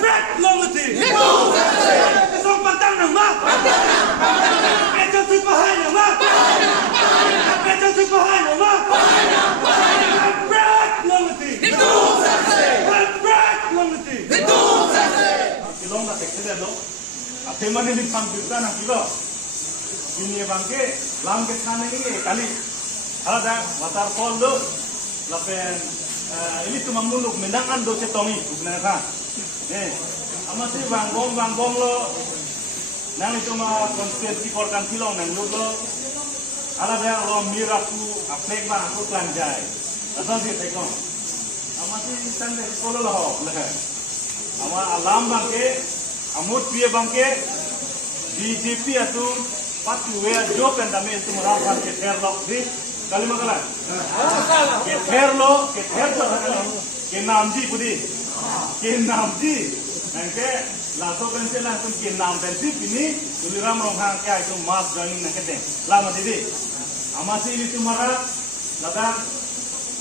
Pret lomati. Esok pantang nang ma. Ejo tu pahay nang ma. Ejo tu pahay nang ma. Pret lomati. Pret lomati. Kilong na tekte lo. Ate mane ni pambilta na kilo. Ini bangke lam ke sana ini kali. Ada waterfall lo. Lapen ini cuma muluk mendangan do setongi bukan kan? Amasi banggong lo. Nang itu mah konspirasi korkan kilong nang lo. Ada lo miraku apek bang aku kelanjai. Asal dia tekong. Amasi tanda sekolah lo leh. Ama alam bangke amut piye bangke BJP atu patu we job and dame itu merapat ke terlok di kali makalan. Ke terlo ke namji budi. Ke namji. Nangke langsung pensi langsung ke nam pensi ini tuliram ronghang ke itu mas joining nangke lama didi. Amasi ini tu marat lada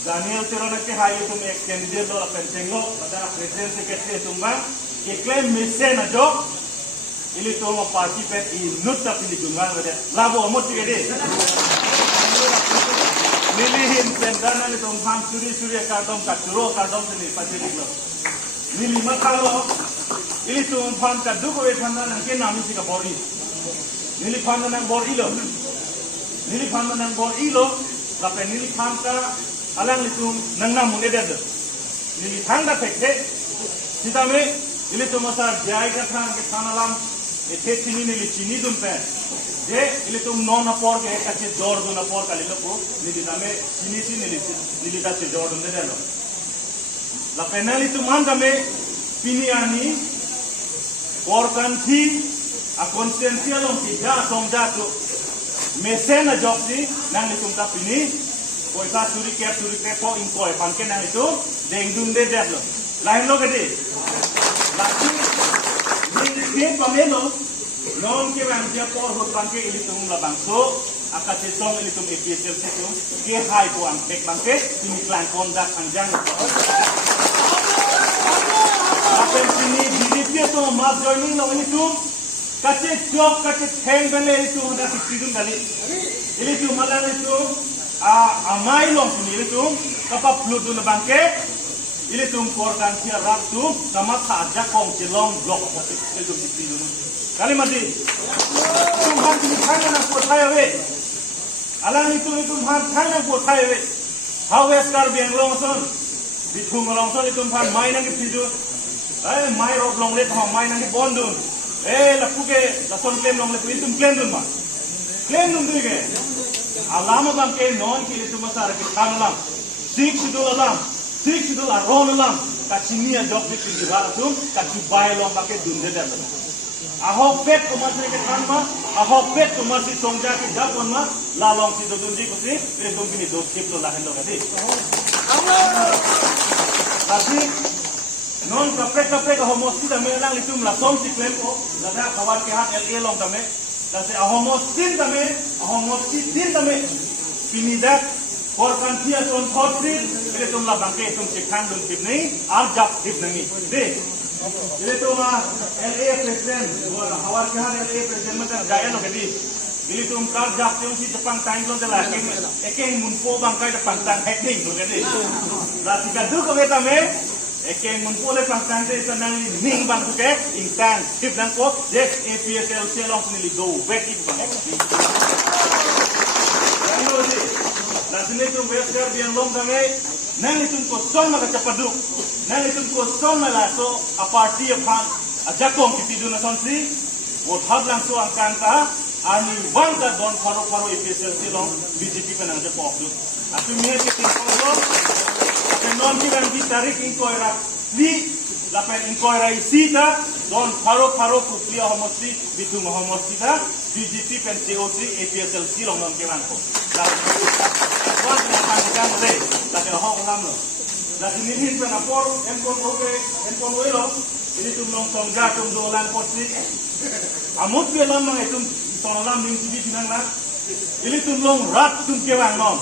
Daniel Tirona ke hayu tu me candidate lo pensengo lada president secretary tumbang ke claim mission ajo ili to mo party pe inut ta pili gunwan wede labo mo tigede nilihin pendana ni tom ham suri kadom katuro kadom ni pati diklo nili makalo ili to phan ka duko e thanda nang ke nami sika bori nili phan nang bori lo la pe nili phan ka alang litum nang namun eded nili thanda thekhe sitame ili to masa jai ka thang ke thanalam ete chini dum pe je ili tum non apor ke kache jor dun apor kali lo ko nili name nili ka che jor dun de lo la penali tum han dame piniani por kanthi a consensia long ti ja som ja to mesena jobsi nang li tum ta pini poisa suri ke po in koi pan ke nang itu deng dun de lo lain lo ke di laki ini pamelo non ke bang dia por hot bangke ili tum la bangso akase song ili tum EPSL situ ke hai ko ang pek bangke ini klan kondak panjang apa sini BJP to mas joining lo ini tum kace job kace theng bele itu udah sidun kali ili tum malang itu amai long sini ili tum kapap flutu na bangke ili tum korkan sia raktu sama saja kong cilong blok potik ili tum sidun kali mati tumhan ini thana na ko thayawe alang itu tumhan thana ko thayawe hawes kar biang longson bithung longson itu tumhan mai nang pidu mai rob long le thong mai nang bondun la puke la son claim long le itu claim dun ma claim dun dige alama bang ke non ki itu masar ki thanalam sik sidul aronalam ka chinia job di pinjara tum ka jubai long pakai dun de der ahok pet kumasri ke thanma ahok pet kumasri songja ki japon ma la long si do dunji kusi re dum kini do skip lo la hendo gadi tapi non kape ka homosti da me lang litum la som si claim ko la da khawar ke hat LA long da me da se homosti din da me pinida korkan tia ton thotri ile tum la bangke tum sikhan dun tip nahi ar jap tip nahi de ile to ma LA president wala hawar ke hat LA president ma gaya no gadi ile tum kar jap tum si Jepang time zone de la ekeng munpo bangkai de pantang hacking lo gadi la sikadu ko beta me ekeng munpo le pantang de sanang ning bang ke insan tip dan ko je APSL selong ni do wet ik bang Nasini tum beskar biang long dangai, nang itum ko son na kacapaduk, nang itum ko son na laso a party aphan a jakong kipidu na sonsi, wo thab lang so ang kanta, ani wang ka don paro EPSL silong BJP ka nang japok du. Atu mihe ke tingkolo, ke non ki bang di tarik inkoira, li lapen inkoira isita, don paro kuplia homosti, bitung homosti ta, BJP pen CO3 EPSL silong non ke ko. Kwan na pangkang re, tapi hong lam lo. La sinihin pa na por, empon oilo, ini tumlong tongja tumdolan potri. Amut pe lam mang itum tonglam ning tibi tinang na. Ini tumlong rat tum kewang non.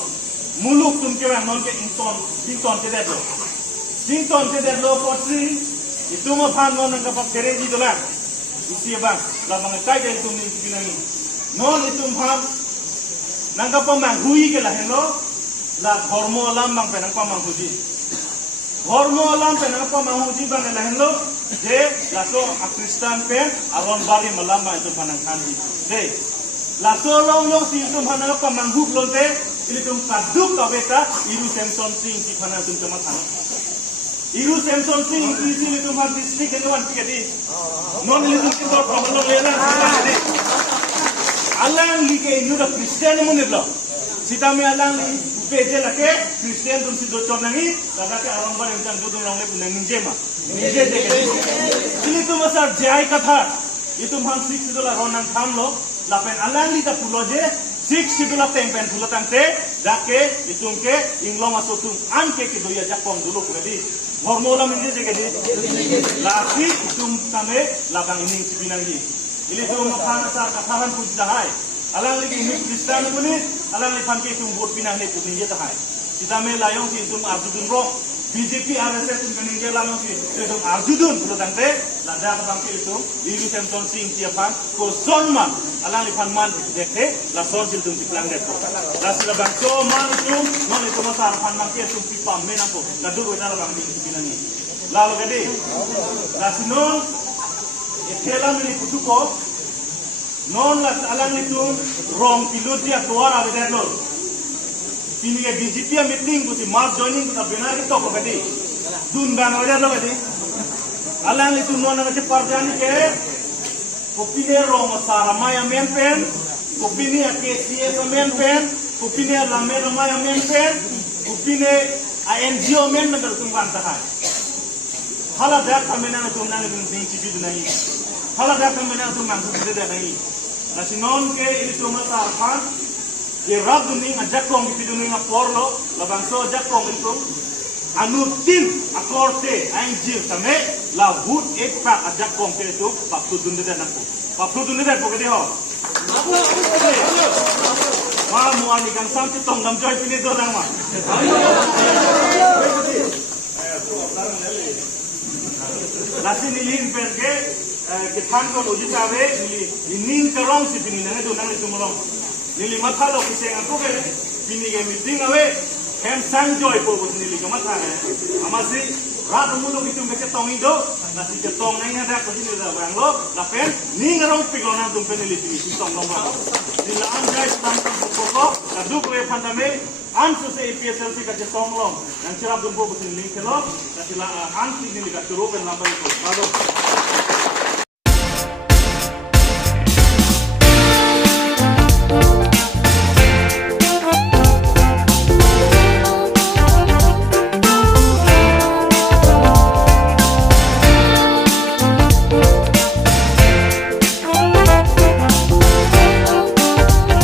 Muluk tum kewang non ke inton ke dedo. Sington te der lo potri itu mo phan non nang kapak tere di dola isi bang la bang kai dai tum ni pinangi non itu phan nang kapang mang hui ke la hello la dharmo alam bang penang pa mang huji dharmo alam penang pa mang huji bang la hello je la so a Kristan pen aron bari malam ma itu panang kandi de la so long long si itu panang pa mang huk lonte ini tum kaduk ka beta iru Samson sing si panang tum tama thana Iru Samson sing isi itu mah district ini wan pikadi. Non itu kita problem lena pikadi. Alang li ke iru da Christian mo niblo. Sita me alang li peje la ke Christian dun si do chonangi kada ke aram bar entang do long le punang ninje ma. Ninje de ke. Ini tu masar jai katha. Itu mah sik sidola ronan thamlo lapen alang li da puloje sik sidola tempen pulo tangte dake itungke inglong asotung anke ke doya jakong dulu pikadi. Hormola minje jegedi lasi tum tame labang ini sibinangi ili tum khana sar kathahan puj dahai alang lagi ini Kristan bunit alang li phamke tum bot pinangne puninje dahai sitame layong si tum arjudun ro BJP RSS tum kaninge layong si tum arjudun pulo tante lada phamke tum iru Samson sing tiapan ko sonman alang li phanman dekhe la son sil tum tiplang det lasi labang so man tum non itu masar phanman ke tum pipam menako ladur wena labang ini lalu gede, nasi non, itelah meni kutuko, non las alang itu rong pilot dia keluar ada deh lor. Ini ke BJP meeting kuti mass joining kita benar itu kok gede, dun ban ada lo gede. Alang itu non ada perjani ke, kopi ni rong saramaya mempen, kopi ni KCS mempen, kopi ni lameramaya mempen, kopi ni NGO mempen tertungguan tahan. Hala dak kami na tum nang ding cibi dunai. Hala dak kami na tum nang sudah dunai. Nasi non ke ini tum sarpan. Ye rab duning ajak kong itu duning aporlo. Labang so ajak kong itu. Anu tim akorte anjir same la hut ek pak ajak kong ke itu paktu dunia dan aku. Paktu dunia dan pokok dia. Wah muani kan sampai tong dam joy pilih dorang mah. Nasi nilin perge kita kan uji cawe nili inin kerong si bini nane tu nane cumrong nili mata lo kisah aku ke bini ke meeting awe hem sang joy pun nili ke mata amasi rat mulu itu mereka tong indo nasi ketong nai ada kasi nili bang lo lapen ning kerong pigonan tu nili bini si tong nomor nila anjay stand pokok kaduk le pandame ansu se PSLC ka jetong long yang cerap dumpo kusin link kelok kasih ansi nili ka turun lambai itu lalu